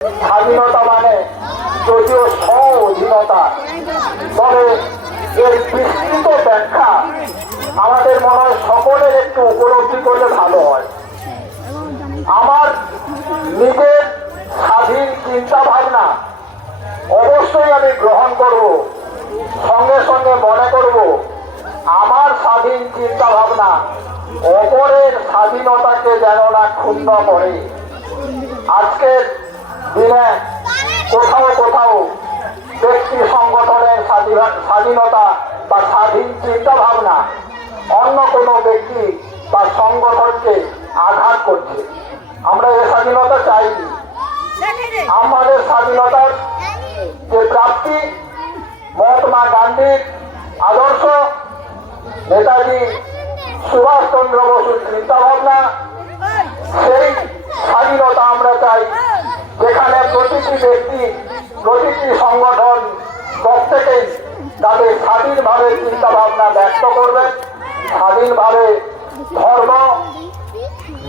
স্বাধীনতা মানে যদিও স্বাধীনতা তবে এর বিস্তৃত ব্যাখ্যা আমাদের মনে হয় সকলের একটু উপলব্ধি করলে ভালো হয়। আমার নিজের স্বাধীন চিন্তা ভাবনা অবশ্যই আমি গ্রহণ করব, সঙ্গে সঙ্গে মনে করব, আমার স্বাধীন চিন্তা ভাবনা অপরের স্বাধীনতাকে যেন না ক্ষুণ্ণ করে। আজকের দিনে কোথাও কোথাও ব্যক্তি সংগঠনের স্বাধীন- স্বাধীনতা বা স্বাধীন চিন্তা ভাবনা অন্য কোনো ব্যক্তি বা সংগঠনকে আঘাত করছে। আমরা এ স্বাধীনতা চাইনি আমাদের স্বাধীনতার যে প্রাপ্তি মহাত্মা গান্ধীর আদর্শ নেতাজি সুভাষচন্দ্র বসুর চিন্তা ভাবনা সেই স্বাধীনতা আমরা চাই যেখানে প্রতিটি ব্যক্তি, প্রতিটি সংগঠন প্রত্যেকেই তাদের স্বাধীনভাবে চিন্তা ভাবনা ব্যক্ত করবেন স্বাধীনভাবে ধর্ম,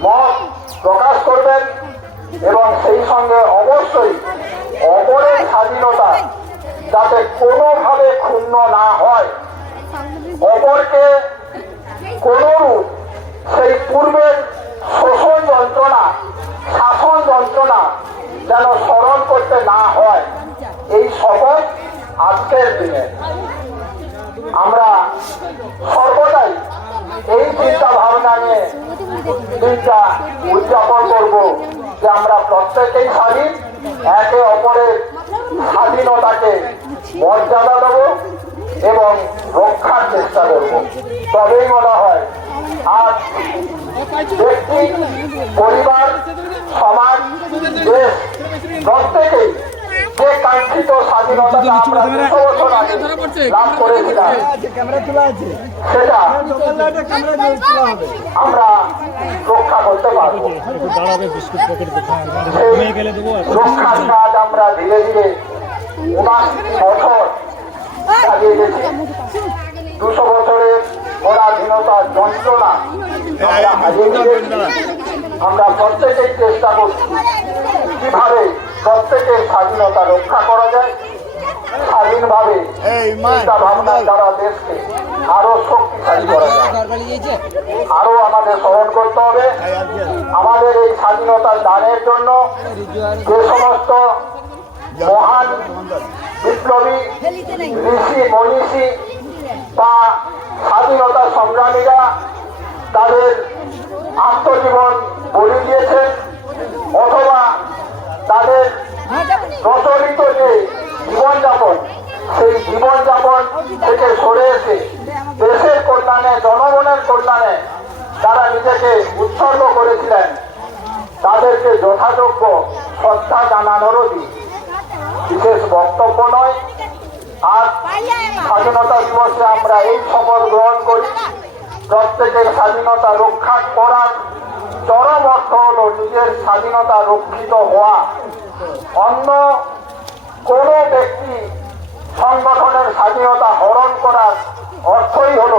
মত প্রকাশ করবেন এবং সেই সঙ্গে অবশ্যই অপরের স্বাধীনতা যাতে কোনোভাবে ক্ষুণ্ণ না হয় অপরকে কোনরূপ সেই পূর্বের শোষণ যন্ত্রণা শাসন যন্ত্রণা যেন স্মরণ করতে না হয় এই শপথ আমরা সর্বদাই এই চিন্তা ভাবনা নিয়ে দিনটা উদযাপন করব যে আমরা প্রত্যেকেই স্বাধীন, একে অপরের স্বাধীনতাকে মর্যাদা দেব এবং রক্ষার চেষ্টা করব। তবেই মনে হয় আজ ব্যক্তি, পরিবার, সমাজ, দেশ, প্রত্যেকেই যে কাঙ্ক্ষিত আমরা রক্ষা করতে পারব রক্ষার আমরা ধীরে ধীরে বছর দুশো বছরের পরাধীনতার যন্ত্রণা আমরা আমরা প্রত্যেকেই চেষ্টা করছি কীভাবে প্রত্যেকের স্বাধীনতা রক্ষা করা যায় স্বাধীনভাবে চিন্তা ভাবনার দ্বারা দেশকে আরও শক্তিশালী করা আরও আমাদের স্মরণ করতে হবে। আমাদের এই স্বাধীনতার দানের জন্য যে সমস্ত মহান বিপ্লবী ঋষি মনীষী বা স্বাধীনতা সংগ্রামীরা তাদের উৎসর্গ করেছিলেন। তাদেরকে যথাযোগ্য শ্রদ্ধা জানানোরও দিন। বিশেষ বক্তব্য নয়। আর স্বাধীনতা দিবসে আমরা এই শপথ গ্রহণ করি। প্রত্যেকের স্বাধীনতা রক্ষা করার চরম অর্থ হল নিজের স্বাধীনতা রক্ষিত হওয়া। অন্য কোনো ব্যক্তি সংগঠনের স্বাধীনতা হরণ করার অর্থই হল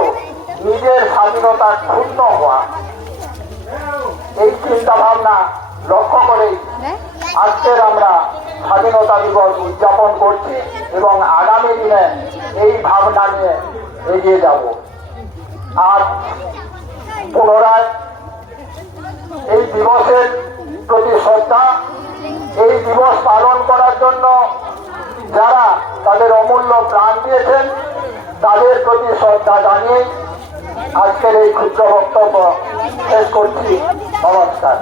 নিজের স্বাধীনতা ক্ষুণ্ণ হওয়া। এই চিন্তা ভাবনা লক্ষ্য করেই আজকের আমরা স্বাধীনতা দিবস উদযাপন করছি এবং আগামী দিনে এই ভাবনা নিয়ে এগিয়ে যাব। আর পুনরায় এই দিবসের প্রতি শ্রদ্ধা এই দিবস পালন করার জন্য যারা তাদের অমূল্য প্রাণ দিয়েছেন তাদের প্রতি শ্রদ্ধা জানিয়ে আজকের এই ক্ষুদ্র বক্তব্য শেষ করছি। নমস্কার।